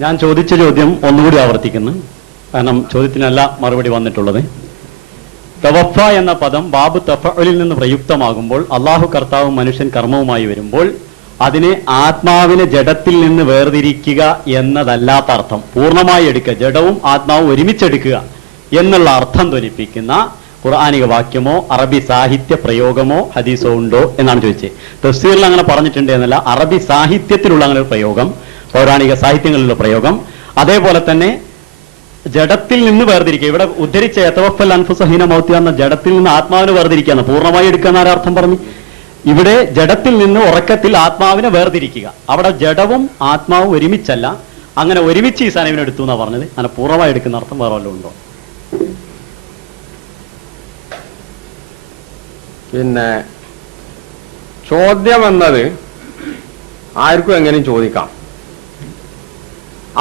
ഞാൻ ചോദിച്ച ചോദ്യം ഒന്നുകൂടി ആവർത്തിക്കുന്നു. കാരണം ചോദ്യത്തിനല്ല മറുപടി വന്നിട്ടുള്ളത്. തവഫ എന്ന പദം ബാബു തഫലിൽ നിന്ന് പ്രയുക്തമാകുമ്പോൾ അള്ളാഹു കർത്താവും മനുഷ്യൻ കർമ്മവുമായി വരുമ്പോൾ അതിനെ ആത്മാവിനെ ജഡത്തിൽ നിന്ന് വേർതിരിക്കുക എന്നതല്ലാത്ത അർത്ഥം. പൂർണമായി എടുക്കുക. ജഡവും ആത്മാവും ഒരുമിച്ചെടുക്കുക എന്നുള്ള അർത്ഥം ധ്വനിപ്പിക്കുന്ന ഖുർആാനിക വാക്യമോ അറബി സാഹിത്യ പ്രയോഗമോ ഹദീസോ ഉണ്ടോ എന്നാണ് ചോദിച്ചത്. തഫ്സീറിൽ അങ്ങനെ പറഞ്ഞിട്ടുണ്ട് എന്നല്ല അറബി സാഹിത്യത്തിലുള്ള അങ്ങനെ ഒരു പ്രയോഗം പൗരാണിക സാഹിത്യങ്ങളിലുള്ള പ്രയോഗം. അതേപോലെ തന്നെ ജഡത്തിൽ നിന്ന് വേർതിരിക്കുക. ഇവിടെ ഉദ്ധരിച്ച എത്തവഫൽ അൻഫുസഹീന മൗത്യ എന്ന ജഡത്തിൽ നിന്ന് ആത്മാവിനെ വേർതിരിക്കുക പൂർണമായി എടുക്കുന്ന ആരാർത്ഥം പറഞ്ഞു? ഇവിടെ ജഡത്തിൽ നിന്ന് ഉറക്കത്തിൽ ആത്മാവിനെ വേർതിരിക്കുക. അവിടെ ജഡവും ആത്മാവും ഒരുമിച്ചല്ല. അങ്ങനെ ഒരുമിച്ച് ഈ സാനവിനെ എടുത്തു എന്നാണ് പറഞ്ഞത്. അങ്ങനെ പൂർണമായി എടുക്കുന്ന അർത്ഥം വേറെ വല്ലതും ഉണ്ടോ? പിന്നെ ചോദ്യം എന്നത് ആർക്കും എങ്ങനെയും ചോദിക്കാം.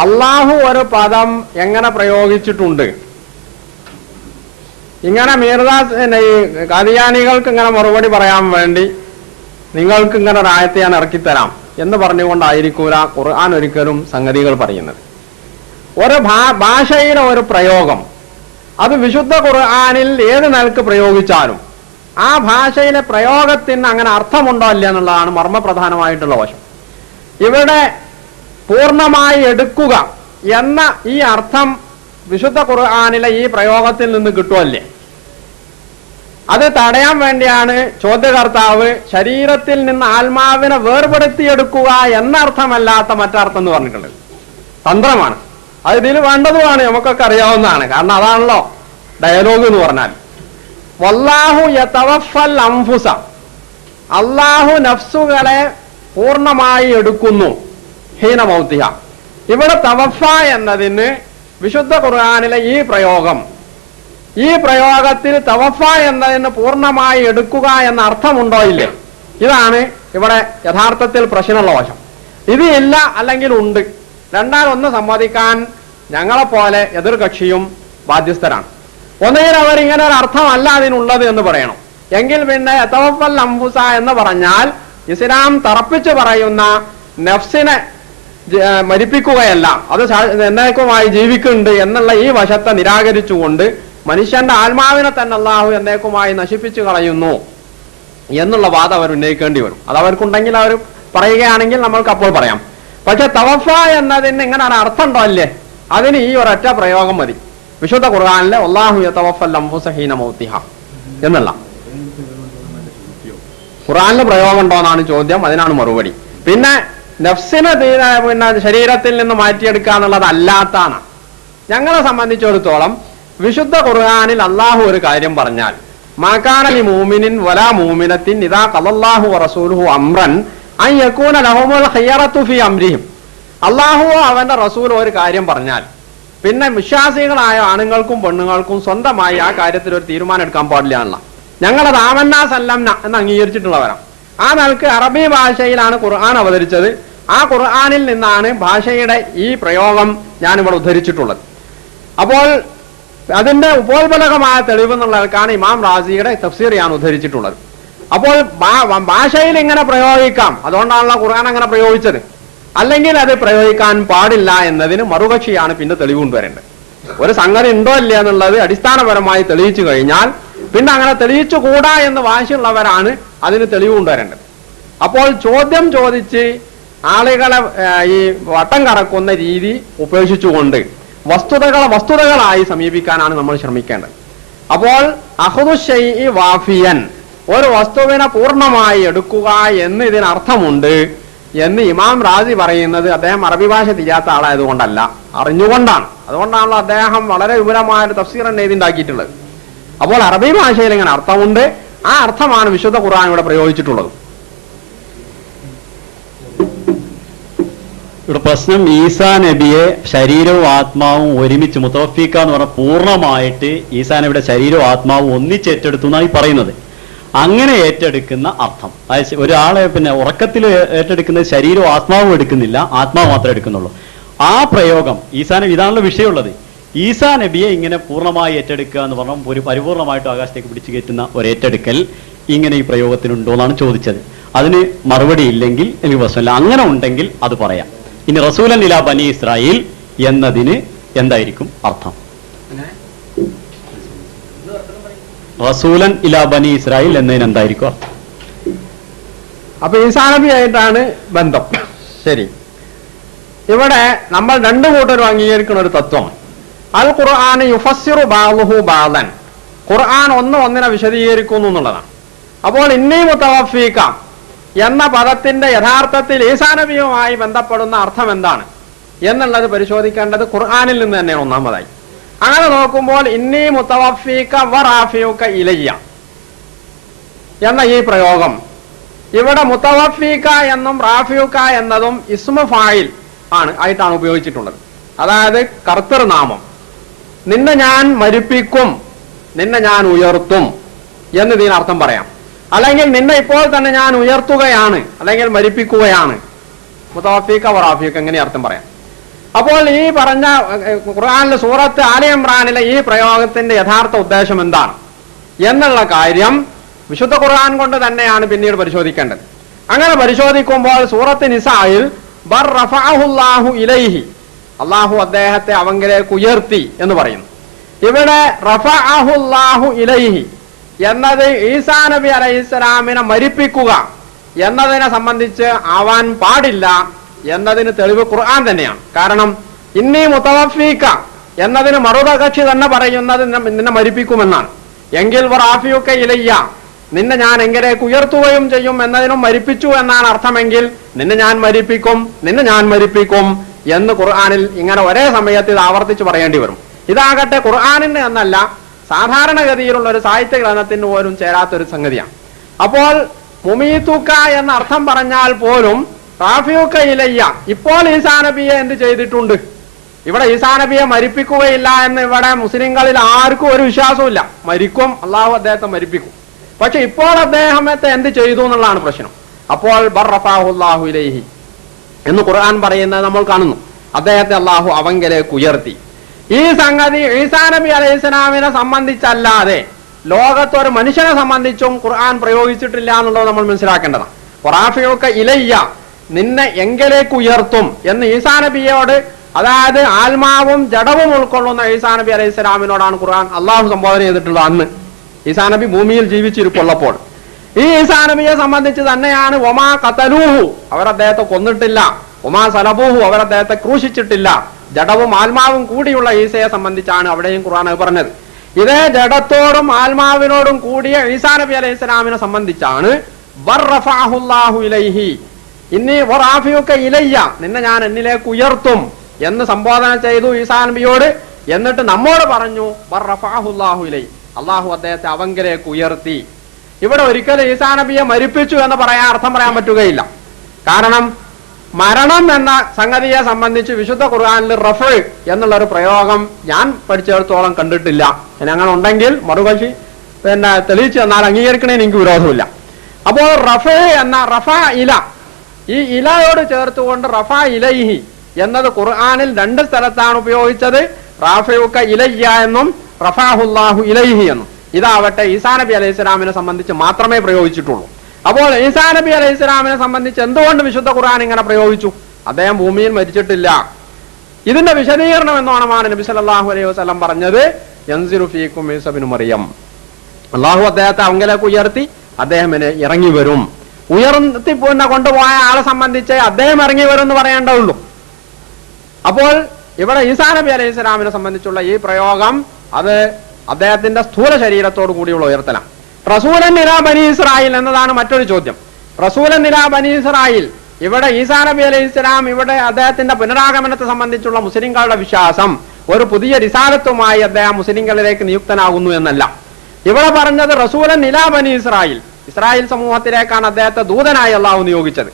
അള്ളാഹു ഒരു പദം എങ്ങനെ പ്രയോഗിച്ചിട്ടുണ്ട്? ഇങ്ങനെ മീർദാസ് ഈ കാതിയാനികൾക്ക് ഇങ്ങനെ മറുപടി പറയാൻ വേണ്ടി നിങ്ങൾക്ക് ഇങ്ങനെ ഒരു ഞാൻ ഇറക്കിത്തരാം എന്ന് പറഞ്ഞുകൊണ്ടായിരിക്കൂല ഖുർആൻ ഒരിക്കലും സംഗതികൾ പറയുന്നത്. ഒരു ഭാഷയിലെ ഒരു പ്രയോഗം അത് വിശുദ്ധ ഖുർആാനിൽ ഏത് നിലയ്ക്ക് പ്രയോഗിച്ചാലും ആ ഭാഷയിലെ പ്രയോഗത്തിന് അങ്ങനെ അർത്ഥമുണ്ടോ ഇല്ല എന്നുള്ളതാണ് മർമ്മപ്രധാനമായിട്ടുള്ള വശം. ഇവിടെ പൂർണമായി എടുക്കുക എന്ന ഈ അർത്ഥം വിശുദ്ധ ഖുർആാനിലെ ഈ പ്രയോഗത്തിൽ നിന്ന് കിട്ടുമല്ലേ അത് തടയാൻ വേണ്ടിയാണ് ചോദ്യകർത്താവ് ശരീരത്തിൽ നിന്ന് ആത്മാവിനെ വേർപെടുത്തിയെടുക്കുക എന്ന അർത്ഥമല്ലാത്ത മറ്റർത്ഥം എന്ന് പറഞ്ഞിട്ടുണ്ട് തന്ത്രമാണ്. അത് ഇതിൽ വേണ്ടതുമാണ് നമുക്കൊക്കെ അറിയാവുന്നതാണ്. കാരണം അതാണല്ലോ ഡയലോഗ് എന്ന് പറഞ്ഞാൽ. വല്ലാഹു യതവഫൽ അള്ളാഹു നഫ്സുകളെ പൂർണമായി എടുക്കുന്നു. ഹീനമൗത്തിഹ ഇവിടെ തവഫ എന്നതിന് വിശുദ്ധ ഖുർആാനിലെ ഈ പ്രയോഗം. ഈ പ്രയോഗത്തിൽ തവഫ എന്നതിന് പൂർണമായി എടുക്കുക എന്ന അർത്ഥമുണ്ടോ ഇല്ലേ? ഇതാണ് ഇവിടെ യഥാർത്ഥത്തിൽ പ്രശ്നമുള്ള വശം. ഇത് ഇല്ല അല്ലെങ്കിൽ ഉണ്ട്. രണ്ടാമൊന്ന് സമ്മതിക്കാൻ ഞങ്ങളെപ്പോലെ എതിർകക്ഷിയും ബാധ്യസ്ഥരാണ്. ഒന്നുകിൽ അവർ ഇങ്ങനെ ഒരു അർത്ഥമല്ല അതിനുള്ളത് എന്ന് പറയണം. എങ്കിൽ പിന്നെ എത്തവഫൽ അംഫുസ എന്ന് പറഞ്ഞാൽ ഇസ്ലാം തറപ്പിച്ചു പറയുന്ന നഫ്സിനെ മരിപ്പിക്കുകയല്ല. അത് എന്നേക്കുമായി ജീവിക്കുന്നുണ്ട് എന്നുള്ള ഈ വശത്തെ നിരാകരിച്ചുകൊണ്ട് മനുഷ്യന്റെ ആത്മാവിനെ തന്നെ അള്ളാഹു എന്നേക്കുമായി നശിപ്പിച്ചു കളയുന്നു എന്നുള്ള വാദം അവർ ഉന്നയിക്കേണ്ടി വരും. അത് അവർക്കുണ്ടെങ്കിൽ അവർ പറയുകയാണെങ്കിൽ നമ്മൾക്ക് അപ്പോൾ പറയാം. പക്ഷെ തവഫ എന്നതിന് ഇങ്ങനെ അർത്ഥമുണ്ടോ അല്ലേ? അതിന് ഈ ഒരൊറ്റ പ്രയോഗം മതി. വിശുദ്ധ ഖുർആാനിലെ അള്ളാഹു യതവഫൽ അംഫുസഹീന മൗത്തിഹ എന്നുള്ള. ഖുർആാനിലെ പ്രയോഗം ഉണ്ടോ എന്നാണ് ചോദ്യം. അതിനാണ് മറുപടി. പിന്നെ നഫ്സിനെ തീരെ പിന്നെ ശരീരത്തിൽ നിന്ന് മാറ്റിയെടുക്കുക എന്നുള്ളത് അല്ലാത്താണ് ഞങ്ങളെ സംബന്ധിച്ചിടത്തോളം വിശുദ്ധ ഖുർആാനിൽ അള്ളാഹു ഒരു കാര്യം പറഞ്ഞാൽ മാക്കാനലി മൂമിനിൻ വലാ മൂമിനത്തിൻ ഇതാ കലല്ലാഹു റസൂലുഹു അമ്രൻ അള്ളാഹു അംരിഹിം. അവന്റെ റസൂൽ ഒരു കാര്യം പറഞ്ഞാൽ പിന്നെ വിശ്വാസികളായ ആണുങ്ങൾക്കും പെണ്ണുങ്ങൾക്കും സ്വന്തമായി ആ കാര്യത്തിൽ ഒരു തീരുമാനം എടുക്കാൻ പാടില്ല എന്നുള്ള ഞങ്ങളത് ആമന്നാസല്ലം എന്ന് അംഗീകരിച്ചിട്ടുള്ളവരാണ്. ആ നിലയ്ക്ക് അറബി ഭാഷയിലാണ് ഖുർആൻ അവതരിച്ചത്. ആ ഖുർആാനിൽ നിന്നാണ് ഭാഷയുടെ ഈ പ്രയോഗം ഞാനിവിടെ ഉദ്ധരിച്ചിട്ടുള്ളത്. അപ്പോൾ അതിന്റെ ഉപോത്ബലകമായ തെളിവ് എന്നുള്ളവർക്കാണ് ഇമാം റാസിയുടെ തഫ്സീർ ഞാൻ ഉദ്ധരിച്ചിട്ടുള്ളത്. അപ്പോൾ ഭാഷയിൽ ഇങ്ങനെ പ്രയോഗിക്കാം? അതുകൊണ്ടാണല്ലോ ഖുർആൻ അങ്ങനെ പ്രയോഗിച്ചത്. അല്ലെങ്കിൽ അത് പ്രയോഗിക്കാൻ പാടില്ല എന്നതിന് മറുകക്ഷിയാണ് പിന്നെ തെളിവ് കൊണ്ടുവരേണ്ടത് ഒരു സംഗതി ഉണ്ടോ ഇല്ല എന്നുള്ളത് അടിസ്ഥാനപരമായി തെളിയിച്ചു കഴിഞ്ഞാൽ പിന്നെ അങ്ങനെ തെളിയിച്ചു കൂടാ എന്ന് വാശിയുള്ളവരാണ് അതിന് തെളിവ് കൊണ്ടുവരേണ്ടത് അപ്പോൾ ചോദ്യം ചോദിച്ച് ആളുകളെ ഈ വട്ടം കറക്കുന്ന രീതി ഉപേക്ഷിച്ചുകൊണ്ട് വസ്തുതകളെ വസ്തുതകളായി സമീപിക്കാനാണ് നമ്മൾ ശ്രമിക്കേണ്ടത്. അപ്പോൾ അഹുദുഷൈ വാഫിയൻ ഒരു വസ്തുവിനെ പൂർണമായി എടുക്കുക എന്ന് ഇതിനർത്ഥമുണ്ട് എന്ന് ഇമാം റാസി പറയുന്നത് അദ്ദേഹം അറബി ഭാഷ തിരിയാത്ത ആളായതുകൊണ്ടല്ല അറിഞ്ഞുകൊണ്ടാണ്. അതുകൊണ്ടാണല്ലോ അദ്ദേഹം വളരെ വിപുലമായ ഒരു തഫ്സീർ തന്നെ ഇതുണ്ടാക്കിയിട്ടുള്ളത് അപ്പോൾ അറബി ഭാഷയിൽ ഇങ്ങനെ അർത്ഥമുണ്ട്. ആ അർത്ഥമാണ് വിശുദ്ധ ഖുർആൻ ഇവിടെ പ്രയോഗിച്ചിട്ടുള്ളത്. ഇവിടെ പ്രശ്നം ഈസാ നബിയെ ശരീരവും ആത്മാവും ഒരുമിച്ച് മുത്തഫീക്ക എന്ന് പറഞ്ഞ പൂർണമായിട്ട് ഈസാ നബിയുടെ ശരീരവും ആത്മാവും ഒന്നിച്ച് ഏറ്റെടുത്തു എന്നാണ് പറയുന്നത്. അങ്ങനെ ഏറ്റെടുക്കുന്ന അർത്ഥം. അതായത് ഒരാളെ പിന്നെ ഉറക്കത്തിൽ ഏറ്റെടുക്കുന്ന ശരീരവും ആത്മാവും എടുക്കുന്നില്ല ആത്മാവ് മാത്രമേ എടുക്കുന്നുള്ളൂ. ആ പ്രയോഗം ഈസാ നബി ഇതാണല്ലോ വിഷയമുള്ളത്. ഈസാ നബിയെ ഇങ്ങനെ പൂർണമായി ഏറ്റെടുക്കുക എന്ന് പറഞ്ഞാൽ ഒരു പരിപൂർണമായിട്ട് ആകാശത്തേക്ക് പിടിച്ചു കയറ്റുന്ന ഒരു ഏറ്റെടുക്കൽ ഇങ്ങനെ ഈ പ്രയോഗത്തിനുണ്ടോ എന്നാണ് ചോദിച്ചത്. അതിന് മറുപടി ഇല്ലെങ്കിൽ എനിക്ക് പ്രശ്നമില്ല. അങ്ങനെ ഉണ്ടെങ്കിൽ അത് പറയാം. ഇനി റസൂലൻ ഇല ബനി ഇസ്രായേൽ എന്നതിന് എന്തായിരിക്കും അർത്ഥം? റസൂലൻ ഇല ബനി ഇസ്രായേൽ എന്നതിന് എന്തായിരിക്കും അർത്ഥം? അപ്പൊ ഈസാനബിയായിട്ടാണ് ബന്ധം. ശരി. ഇവിടെ നമ്മൾ രണ്ടു കൂട്ടരും അംഗീകരിക്കുന്ന ഒരു തത്വം. അൽ ഖുർആൻ യുഫസിറു ബാലുഹു ബാലൻ ഖുർആൻ ഒന്ന് ഒന്നിനെ വിശദീകരിക്കുന്നു എന്നുള്ളതാണ്. അപ്പോൾ ഇന്നീ മുത്തവഫീക്ക എന്ന പദത്തിന്റെ യഥാർത്ഥത്തിൽ ഈശാനവിയുമായി ബന്ധപ്പെടുന്ന അർത്ഥം എന്താണ് എന്നുള്ളത് പരിശോധിക്കേണ്ടത് ഖുർആാനിൽ നിന്ന് തന്നെയാണ് ഒന്നാമതായി. അങ്ങനെ നോക്കുമ്പോൾ ഇന്നി മുത്തവഫീക്ക വറാഫിയുക്ക ഇലയ്യ എന്ന ഈ പ്രയോഗം. ഇവിടെ മുത്തവഫീക്ക എന്നും റാഫിയുക്ക എന്നതും ഇസ്മ ഫായിൽ ആണ് ആയിട്ടാണ് ഉപയോഗിച്ചിട്ടുള്ളത്. അതായത് കർത്തർ നാമം. നിന്നെ ഞാൻ മരിപ്പിക്കും നിന്നെ ഞാൻ ഉയർത്തും എന്ന് ഇതിനർത്ഥം പറയാം. അല്ലെങ്കിൽ നിന്നെ ഇപ്പോൾ തന്നെ ഞാൻ ഉയർത്തുകയാണ് അല്ലെങ്കിൽ മരിപ്പിക്കുകയാണ്. മുതാഫിക്ക വറാഫിയുക്ക എങ്ങനെ അർത്ഥം പറയാം? അപ്പോൾ ഈ പറഞ്ഞ ഖുർആാനിലെ സൂറത്ത് ആലി ഇമ്രാനിലെ ഈ പ്രയോഗത്തിന്റെ യഥാർത്ഥ ഉദ്ദേശം എന്താണ്? എന്നുള്ള കാര്യം വിശുദ്ധ ഖുർആൻ കൊണ്ട് തന്നെയാണ് പിന്നീട് പരിശോധിക്കേണ്ടത്. അങ്ങനെ പരിശോധിക്കുമ്പോൾ സൂറത്ത് നിസായിൽ ഇലൈഹി അള്ളാഹു അദ്ദേഹത്തെ അവങ്കിലേക്ക് ഉയർത്തി എന്ന് പറയുന്നു. ഇവിടെ ഇലൈഹി എന്നത് ഈസാ നബി അലൈഹിസ്സലാമിനെ മരിപ്പിക്കുക എന്നതിനെ സംബന്ധിച്ച് ആവാൻ പാടില്ല എന്നതിന് തെളിവ് ഖുർആൻ തന്നെയാണ്. കാരണം ഇന്നീ മുത്തവഫീക്ക എന്നതിന് മറുപകക്ഷി തന്നെ പറയുന്നത് നിന്നെ- മരിപ്പിക്കുമെന്നാണ്. എങ്കിൽ റാഫിയൊക്കെ ഇലയ്യ നിന്നെ ഞാൻ എങ്കിലേക്ക് ഉയർത്തുകയും ചെയ്യും എന്നതിനും മരിപ്പിച്ചു എന്നാണ് അർത്ഥമെങ്കിൽ നിന്നെ ഞാൻ മരിപ്പിക്കും നിന്നെ ഞാൻ മരിപ്പിക്കും എന്ന് ഖുർആനിൽ ഇങ്ങനെ ഒരേ സമയത്ത് ഇത് ആവർത്തിച്ച് പറയേണ്ടി വരും. ഇതാകട്ടെ ഖുർആനിന് എന്നല്ല സാധാരണഗതിയിലുള്ള ഒരു സാഹിത്യ ഗ്രന്ഥത്തിന് പോലും ചേരാത്തൊരു സംഗതിയാണ്. അപ്പോൾ മുമീത്തുക്ക എന്ന അർത്ഥം പറഞ്ഞാൽ പോലും റാഫിയുക്ക ഇലയ്യ ഇപ്പോൾ ഈസാ നബിയെ എന്ത് ചെയ്തിട്ടുണ്ട്? ഇവിടെ ഈസാ നബിയെ മരിപ്പിക്കുകയില്ല എന്ന് ഇവിടെ മുസ്ലിങ്ങളിൽ ആർക്കും ഒരു വിശ്വാസമില്ല മരിക്കും അള്ളാഹു അദ്ദേഹത്തെ മരിപ്പിക്കും. പക്ഷെ ഇപ്പോൾ അദ്ദേഹത്തെ എന്ത് ചെയ്തു എന്നുള്ളതാണ് പ്രശ്നം. അപ്പോൾ ഇലൈഹി എന്ന് ഖുർആൻ പറയുന്നത് നമ്മൾ കാണുന്നു. അദ്ദേഹത്തെ അള്ളാഹു അവങ്കലേക്ക് ഉയർത്തി. ഈ സംഗതി ഈസാ നബി അലൈഹി സ്വലാമിനെ സംബന്ധിച്ചല്ലാതെ ലോകത്ത് ഒരു മനുഷ്യനെ സംബന്ധിച്ചും ഖുർആൻ പ്രയോഗിച്ചിട്ടില്ല എന്നുള്ളത് നമ്മൾ മനസ്സിലാക്കേണ്ടതാണ്. ഖുറാഫിയൊക്കെ ഇലയ്യ നിന്നെ എങ്കിലേക്ക് ഉയർത്തും എന്ന് ഈസാ നബിയോട് അതായത് ആത്മാവും ജഡവും ഉൾക്കൊള്ളുന്ന ഈസാ നബി അലൈഹി സ്വലാമിനോടാണ് ഖുർആൻ അള്ളാഹു സംബോധന ചെയ്തിട്ടുള്ളത് അന്ന്. ഈസാ നബി ഭൂമിയിൽ ജീവിച്ചിരിപ്പുള്ളപ്പോൾ. ഈ ഈസാ നബിയെ സംബന്ധിച്ച് തന്നെയാണ് ഒമാ കത്തലൂഹു അവരദ്ദേഹത്തെ കൊന്നിട്ടില്ല. ഒമാ സലബൂഹു അവരദ്ദേഹത്തെ ക്രൂശിച്ചിട്ടില്ല. ജഡവും ആത്മാവും കൂടിയുള്ള ഈസയെ സംബന്ധിച്ചാണ് അവിടെയും ഖുർആൻ പറഞ്ഞത്. ഇതേ ജഡത്തോടും ആത്മാവിനോടും കൂടിയ ഈസാ നബി അലൈഹി സ്വലാമിനെ സംബന്ധിച്ചാണ് ഇലൈഹി. ഇന്നി ഇലയ്യ. നിന്നെ ഞാൻ എന്നിലേക്ക് ഉയർത്തും എന്ന് സംബോധന ചെയ്തു ഈസാ നബിയോട്. എന്നിട്ട് നമ്മോട് പറഞ്ഞു ഇലൈ. അള്ളാഹു അദ്ദേഹത്തെ അവങ്കിലേക്ക് ഉയർത്തി. ഇവിടെ ഒരിക്കലും ഈസാ നബിയെ മരിപ്പിച്ചു എന്ന് പറയാൻ അർത്ഥം പറയാൻ പറ്റുകയില്ല. കാരണം മരണം എന്ന സംഗതിയെ സംബന്ധിച്ച് വിശുദ്ധ ഖുർആാനിൽ റഫ് എന്നുള്ള ഒരു പ്രയോഗം ഞാൻ പഠിച്ചിടത്തോളം കണ്ടിട്ടില്ല. അങ്ങനെ ഉണ്ടെങ്കിൽ മറുകക്ഷി പിന്നെ തെളിയിച്ചു തന്നാൽ അംഗീകരിക്കണേന് എനിക്ക് വിരോധമില്ല. അപ്പോൾ റഫ് എന്ന റഫ ഇല ഈ ഇലയോട് ചേർത്തുകൊണ്ട് റഫ ഇലൈഹി എന്നത് ഖുർആാനിൽ രണ്ട് സ്ഥലത്താണ് ഉപയോഗിച്ചത്. റാഫയുക്ക ഇലയ്യ എന്നും റഫാഹുല്ലാഹു ഇലൈഹി എന്നും. ഇതാവട്ടെ ഈസാ നബി അലൈഹി സ്വലാമിനെ സംബന്ധിച്ച് മാത്രമേ പ്രയോഗിച്ചിട്ടുള്ളൂ. അപ്പോൾ ഈസാ നബി അലൈഹി ഇസ്ലാമിനെ സംബന്ധിച്ച് എന്തുകൊണ്ട് വിശുദ്ധ ഖുർആൻ ഇങ്ങനെ പ്രയോഗിച്ചു? അദ്ദേഹം ഭൂമിയിൽ മരിച്ചിട്ടില്ല. ഇതിന്റെ വിശദീകരണം എന്നോണമാണ് നബി സല്ലല്ലാഹു അലൈഹി വസല്ലം പറഞ്ഞത് മറിയം. അള്ളാഹു അദ്ദേഹത്തെ അവങ്കിലേക്ക് ഉയർത്തി അദ്ദേഹം ഇറങ്ങി വരും. ഉയർത്തി പിന്നെ കൊണ്ടുപോയ ആളെ സംബന്ധിച്ച് അദ്ദേഹം ഇറങ്ങി വരും എന്ന് പറയേണ്ടതുള്ളൂ. അപ്പോൾ ഇവിടെ ഈസാ നബി അലൈഹി സ്വലാമിനെ സംബന്ധിച്ചുള്ള ഈ പ്രയോഗം അത് അദ്ദേഹത്തിന്റെ സ്ഥൂല ശരീരത്തോടു കൂടിയുള്ള ഉയർത്തലാണ്. റസൂലൻ നിരാ ബനി ഇസ്രായിൽ എന്നതാണ് മറ്റൊരു ചോദ്യം. റസൂലൻ നിരാ ബനി ഇസ്രായിൽ ഇവിടെ ഈസാ നബി അലൈഹി ഇസ്ലാം ഇവിടെ അദ്ദേഹത്തിന്റെ പുനരാഗമനത്തെ സംബന്ധിച്ചുള്ള മുസ്ലിംകളുടെ വിശ്വാസം ഒരു പുതിയ റിസാലത്തുമായി അദ്ദേഹം മുസ്ലിംകളിലേക്ക് നിയുക്തനാകുന്നു എന്നല്ല. ഇവിടെ പറഞ്ഞത് റസൂലൻ നിലാ ബനി ഇസ്രായിൽ ഇസ്രായേൽ സമൂഹത്തിലേക്കാണ് അദ്ദേഹത്തെ ദൂതനായി അള്ളാഹു നിയോഗിച്ചത്.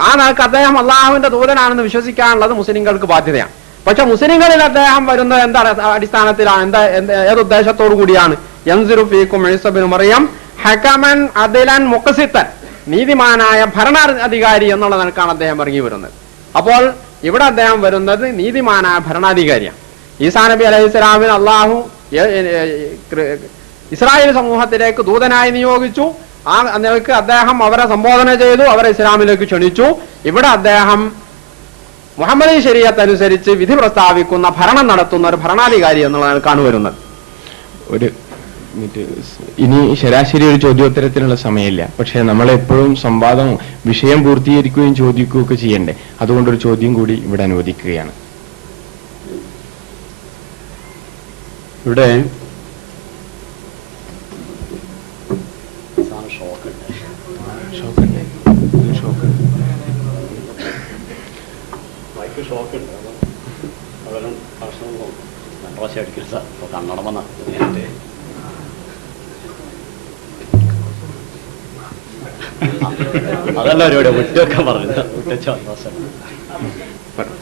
ആ നിലയ്ക്ക് അദ്ദേഹം അള്ളാഹുവിന്റെ ദൂതനാണെന്ന് വിശ്വസിക്കാനുള്ളത് മുസ്ലിംകൾക്ക് ബാധ്യതയാണ്. പക്ഷെ മുസ്ലിങ്ങളിൽ അദ്ദേഹം വരുന്നത് എന്താ അടിസ്ഥാനത്തിലാണ് എന്താ ഏതുദ്ദേശത്തോടു കൂടിയാണ്? മറിയം ഹക്കമൻ അദിലൻ മുഖസിത്തൻ നീതിമാനായ ഭരണാധികാരി എന്നുള്ള നിലക്കാണ് അദ്ദേഹം ഇറങ്ങി വരുന്നത്. അപ്പോൾ ഇവിടെ അദ്ദേഹം വരുന്നത് നീതിമാനായ ഭരണാധികാരിയാണ്. ഈസാ നബി അലൈഹി സ്വലാമിന് അള്ളാഹു ഇസ്രായേൽ സമൂഹത്തിലേക്ക് ദൂതനായി നിയോഗിച്ചു. ആ അദ്ദേഹം അവരെ സംബോധന ചെയ്തു അവരെ ഇസ്ലാമിലേക്ക് ക്ഷണിച്ചു. ഇവിടെ അദ്ദേഹം മുഹമ്മദി ശരീരത്ത് അനുസരിച്ച് വിധി പ്രസ്താവിക്കുന്ന ഭരണം നടത്തുന്ന ഒരു ഭരണാധികാരി എന്നുള്ളതാണ് കാണുവരുന്നത്. ഒരു ഇനി ശരാശരി ഒരു ചോദ്യോത്തരത്തിനുള്ള സമയമില്ല. പക്ഷെ നമ്മളെപ്പോഴും സംവാദം വിഷയം പൂർത്തീകരിക്കുകയും ചോദിക്കുകയും ഒക്കെ ചെയ്യണ്ടേ? അതുകൊണ്ടൊരു ചോദ്യം കൂടി ഇവിടെ അനുവദിക്കുകയാണ്. ഇവിടെ കണ്ണടമെന്ന അതല്ല അവരോട് വിട്ടൊക്കെ പറഞ്ഞത് വിട്ടച്ച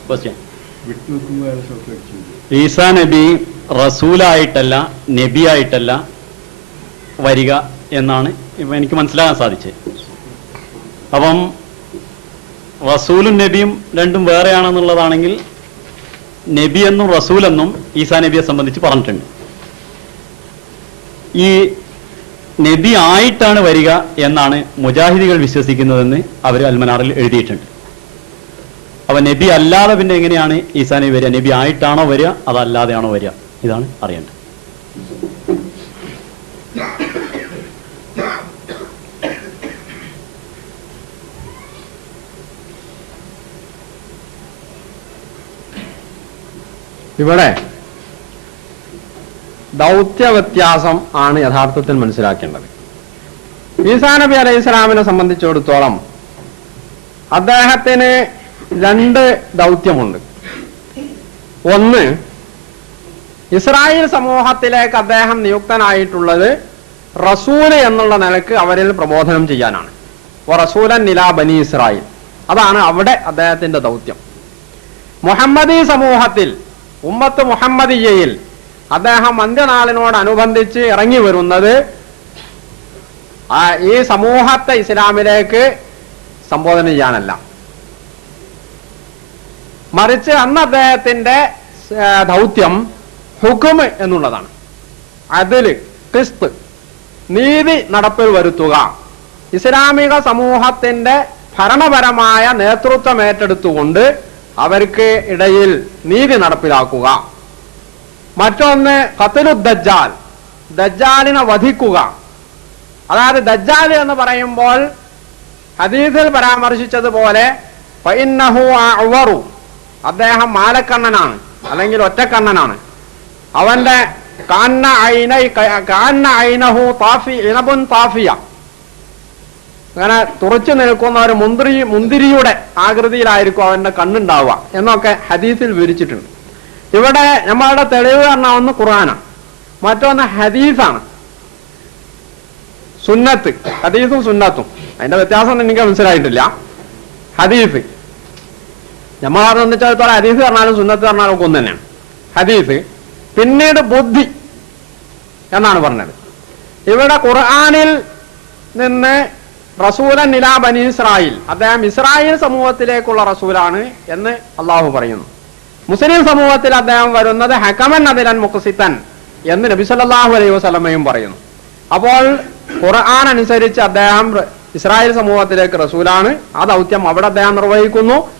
ക്വസ്റ്റ്യൻ ഈസാ നബി റസൂലായിട്ടല്ല നബിയായിട്ടല്ല വരിക എന്നാണ് എനിക്ക് മനസ്സിലാക്കാൻ സാധിച്ചത്. അപ്പം റസൂലും നബിയും രണ്ടും വേറെയാണെന്നുള്ളതാണെങ്കിൽ നബി എന്നും ഈസാ നബിയെ സംബന്ധിച്ച് പറഞ്ഞിട്ടുണ്ട്. ഈ നബി ആയിട്ടാണ് വരിക എന്നാണ് മുജാഹിദികൾ വിശ്വസിക്കുന്നതെന്ന് അവർ അൽമനാറിൽ എഴുതിയിട്ടുണ്ട്. അപ്പൊ നബി അല്ലാതെ പിന്നെ എങ്ങനെയാണ് ഈസാ നബി വരിക? നബി ആയിട്ടാണോ വരിക? അതല്ലാതെയാണോ വരിക? ഇതാണ് അറിയേണ്ടത്. ഇവിടെ ദൗത്യ വ്യത്യാസം ആണ് യഥാർത്ഥത്തിൽ മനസ്സിലാക്കേണ്ടത്. ഈസാ നബി അലൈഹി സ്വലാമിനെ സംബന്ധിച്ചിടത്തോളം അദ്ദേഹത്തിന് രണ്ട് ദൗത്യമുണ്ട്. ഒന്ന് ഇസ്രായേൽ സമൂഹത്തിലേക്ക് അദ്ദേഹം നിയുക്തനായിട്ടുള്ളത് റസൂൽ എന്നുള്ള നിലയ്ക്ക് അവരിൽ പ്രബോധനം ചെയ്യാനാണ്. റസൂലൻ നിലാ ബനി ഇസ്രായേൽ. അതാണ് അവിടെ അദ്ദേഹത്തിന്റെ ദൗത്യം. മുഹമ്മദി സമൂഹത്തിൽ ഉമ്മത്ത് മുഹമ്മദിയയിൽ അദ്ദേഹം അന്ത്യനാളിനോടനുബന്ധിച്ച് ഇറങ്ങി വരുന്നത് ഈ സമൂഹത്തെ ഇസ്ലാമിലേക്ക് സംബോധന ചെയ്യാനല്ല. മറിച്ച് അന്ന് അദ്ദേഹത്തിന്റെ ദൗത്യം ഹുക്കും എന്നുള്ളതാണ്. അതിൽ ക്രിസ്ത് നീതി നടപ്പിൽ വരുത്തുക. ഇസ്ലാമിക സമൂഹത്തിന്റെ ഭരണപരമായ നേതൃത്വം ഏറ്റെടുത്തുകൊണ്ട് അവർക്ക് ഇടയിൽ നീതി നടപ്പിലാക്കുക. മറ്റൊന്ന് കത്തലു ദജ്ജാൽ. ദജ്ജാലിനെ വധിക്കുക. അതായത് ദജ്ജാൽ എന്ന് പറയുമ്പോൾ ഹദീസിൽ പരാമർശിച്ചതുപോലെ. അദ്ദേഹം മാലക്കണ്ണനാണ് അല്ലെങ്കിൽ ഒറ്റക്കണ്ണനാണ്. അവന്റെ കാന്ന ഐനഹു താഫി ഇനബുൻ താഫിയ. അങ്ങനെ തുറച്ചു നിൽക്കുന്ന ഒരു മുന്തിരി മുന്തിരിയുടെ ആകൃതിയിലായിരിക്കും അവന്റെ കണ്ണുണ്ടാവുക എന്നൊക്കെ ഹദീസിൽ വിവരിച്ചിട്ടുണ്ട്. ഇവിടെ നമ്മളുടെ തെളിവ് പറഞ്ഞ ഒന്ന് ഖുറാനാണ് മറ്റൊന്ന് ഹദീസാണ്. സുന്നത്ത് ഹദീസും സുന്നത്തും. അതിന്റെ വ്യത്യാസം എനിക്ക് മനസ്സിലായിട്ടില്ല. ഹദീസ്. നമ്മൾ സംബന്ധിച്ചിടത്തോളം ഹദീസ് പറഞ്ഞാലും സുന്നത്ത് പറഞ്ഞാലും ഒക്കെ ഒന്ന് തന്നെയാണ്. ഹദീസ്. പിന്നീട് ബുദ്ധി എന്നാണ് പറഞ്ഞത്. ഇവിടെ ഖുർആാനിൽ നിന്ന് റസൂലൻ നിലാ ബനി ഇസ്രായേൽ. അദ്ദേഹം ഇസ്രായേൽ സമൂഹത്തിലേക്കുള്ള റസൂലാണ് എന്ന് അള്ളാഹു പറയുന്നു. മുസ്ലിം സമൂഹത്തിൽ അദ്ദേഹം വരുന്നത് ഹക്കമൻ അതിലൻ മുഖസിത്തൻ എന്ന് നബി സല്ലാഹു അലൈഹി വസ്ലമയും പറയുന്നു. അപ്പോൾ ഖുർആൻ അനുസരിച്ച് അദ്ദേഹം ഇസ്രായേൽ സമൂഹത്തിലേക്ക് റസൂലാണ്. ആ ദൗത്യം അവിടെ അദ്ദേഹം നിർവഹിക്കുന്നു.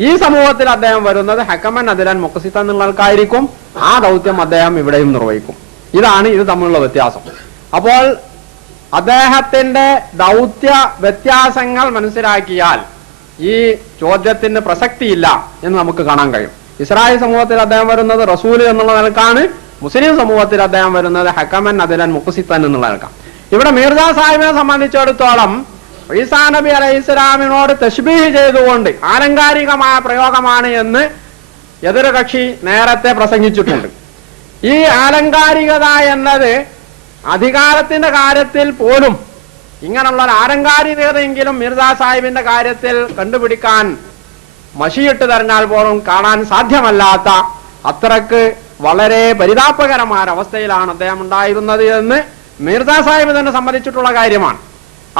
ഈ സമൂഹത്തിൽ അദ്ദേഹം വരുന്നത് ഹക്കമൻ അതിലൻ മുഖസിത്തൻ എന്നുള്ളവർക്കായിരിക്കും ആ ദൗത്യം അദ്ദേഹം ഇവിടെയും നിർവഹിക്കും. ഇതാണ് ഇത് തമ്മിലുള്ള വ്യത്യാസം. അപ്പോൾ അദ്ദേഹത്തിന്റെ ദൗത്യ വ്യത്യാസങ്ങൾ മനസ്സിലാക്കിയാൽ ഈ ചോദ്യത്തിന് പ്രസക്തിയില്ല എന്ന് നമുക്ക് കാണാൻ കഴിയും. ഇസ്രായേൽ സമൂഹത്തിൽ അദ്ദേഹം വരുന്നത് റസൂൽ എന്നുള്ള നിലക്കാണ് മുസ്ലിം സമൂഹത്തിൽ അദ്ദേഹം വരുന്നത് ഹക്കമൻ അതിലൻ മുഖസിത്തൻ എന്നുള്ള നിലക്കാണ്. ഇവിടെ മീർജ സാഹിബിനെ സംബന്ധിച്ചിടത്തോളം ഈസാ നബി അലൈഹി ഇസ്ലാമിനോട് തശ്ബീഹ് ചെയ്തുകൊണ്ട് ആലങ്കാരികമായ പ്രയോഗമാണ് എന്ന് എതിർ കക്ഷി നേരത്തെ പ്രസംഗിച്ചിട്ടുണ്ട്. ഈ ആലങ്കാരികത എന്നത് അധികാരത്തിന്റെ കാര്യത്തിൽ പോലും ഇങ്ങനെയുള്ള മിർദാ മിർജ സാഹിബിന്റെ കാര്യത്തിൽ കണ്ടുപിടിക്കാൻ മഷിയിട്ട് തെരഞ്ഞാൽ പോലും കാണാൻ സാധ്യമല്ലാത്ത അത്രയ്ക്ക് വളരെ പരിതാപകരമായ അവസ്ഥയിലാണ് അദ്ദേഹം ഉണ്ടായിരുന്നത് എന്ന് മിർജ സാഹിബ് തന്നെ സംബന്ധിച്ചിട്ടുള്ള കാര്യമാണ്.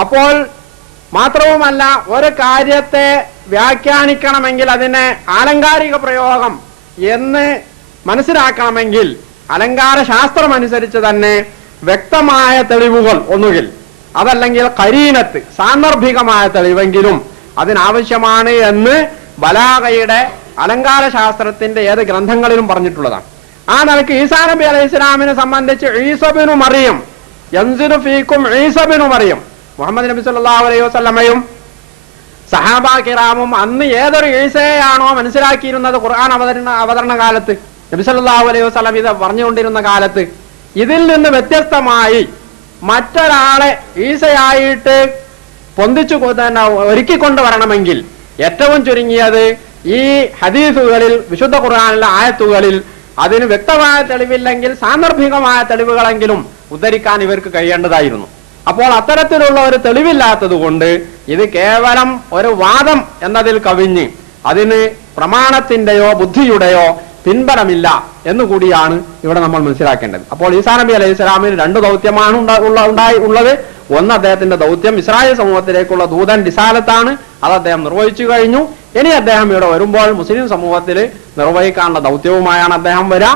അപ്പോൾ മാത്രവുമല്ല ഒരു കാര്യത്തെ വ്യാഖ്യാനിക്കണമെങ്കിൽ അതിനെ ആലങ്കാരിക പ്രയോഗം എന്ന് മനസ്സിലാക്കണമെങ്കിൽ അലങ്കാര ശാസ്ത്രം അനുസരിച്ച് തന്നെ വ്യക്തമായ തെളിവുകൾ ഒന്നുകിൽ അതല്ലെങ്കിൽ കരീനത്ത് സാന്ദർഭികമായ തെളിവെങ്കിലും അതിനാവശ്യമാണ് എന്ന് ബലാഗയുടെ അലങ്കാര ശാസ്ത്രത്തിന്റെ ഏത് ഗ്രന്ഥങ്ങളിലും പറഞ്ഞിട്ടുള്ളതാണ്. ആ നിലയ്ക്ക് ഈസാ നബി അലൈഹി ഇസ്ലാമിനെ സംബന്ധിച്ച് ഈസബിനു മറിയും യൻസിനു ഫീക്കും ഈസബിനു മറിയും മുഹമ്മദ് നബി സല്ലാ അലൈഹി വസല്ലമയും സഹാബ കിറാമും അന്ന് ഏതൊരു ഈസയാണോ മനസ്സിലാക്കിയിരുന്നത് ഖുർആൻ അവതരണ അവതരണ കാലത്ത് നബി സല്ലല്ലാഹു അലൈഹി വസ്ലം ഇത് പറഞ്ഞുകൊണ്ടിരുന്ന കാലത്ത് ഇതിൽ നിന്ന് വ്യത്യസ്തമായി മറ്റൊരാളെ ഈസയായിട്ട് പൊന്തിച്ചു തന്നെ ഒരുക്കിക്കൊണ്ട് വരണമെങ്കിൽ ഏറ്റവും ചുരുങ്ങിയത് ഈ ഹദീസുകളിൽ വിശുദ്ധ ഖുർആാനിലെ ആയത്തുകളിൽ അതിന് വ്യക്തമായ തെളിവില്ലെങ്കിൽ സാന്ദർഭികമായ തെളിവുകളെങ്കിലും ഉദ്ധരിക്കാൻ ഇവർക്ക് കഴിയേണ്ടതായിരുന്നു. അപ്പോൾ അത്തരത്തിലുള്ള ഒരു തെളിവില്ലാത്തത് കൊണ്ട് ഇത് കേവലം ഒരു വാദം എന്നതിൽ കവിഞ്ഞ് അതിന് പ്രമാണത്തിന്റെയോ ബുദ്ധിയുടെയോ പിൻബലമില്ല എന്നുകൂടിയാണ് ഇവിടെ നമ്മൾ മനസ്സിലാക്കേണ്ടത്. അപ്പോൾ ഈസാ നബി അലൈഹി സ്വലാമിന് രണ്ട് ദൗത്യമാണ് ഉണ്ട- ഉണ്ടായി ഉള്ളത്. ഒന്ന് അദ്ദേഹത്തിന്റെ ദൗത്യം ഇസ്രായേൽ സമൂഹത്തിലേക്കുള്ള ദൂതൻ ഡിസാലത്താണ്. അത് അദ്ദേഹം നിർവഹിച്ചു കഴിഞ്ഞു. ഇനി അദ്ദേഹം ഇവിടെ വരുമ്പോൾ മുസ്ലിം സമൂഹത്തിൽ നിർവഹിക്കാനുള്ള ദൗത്യവുമായാണ് അദ്ദേഹം വരിക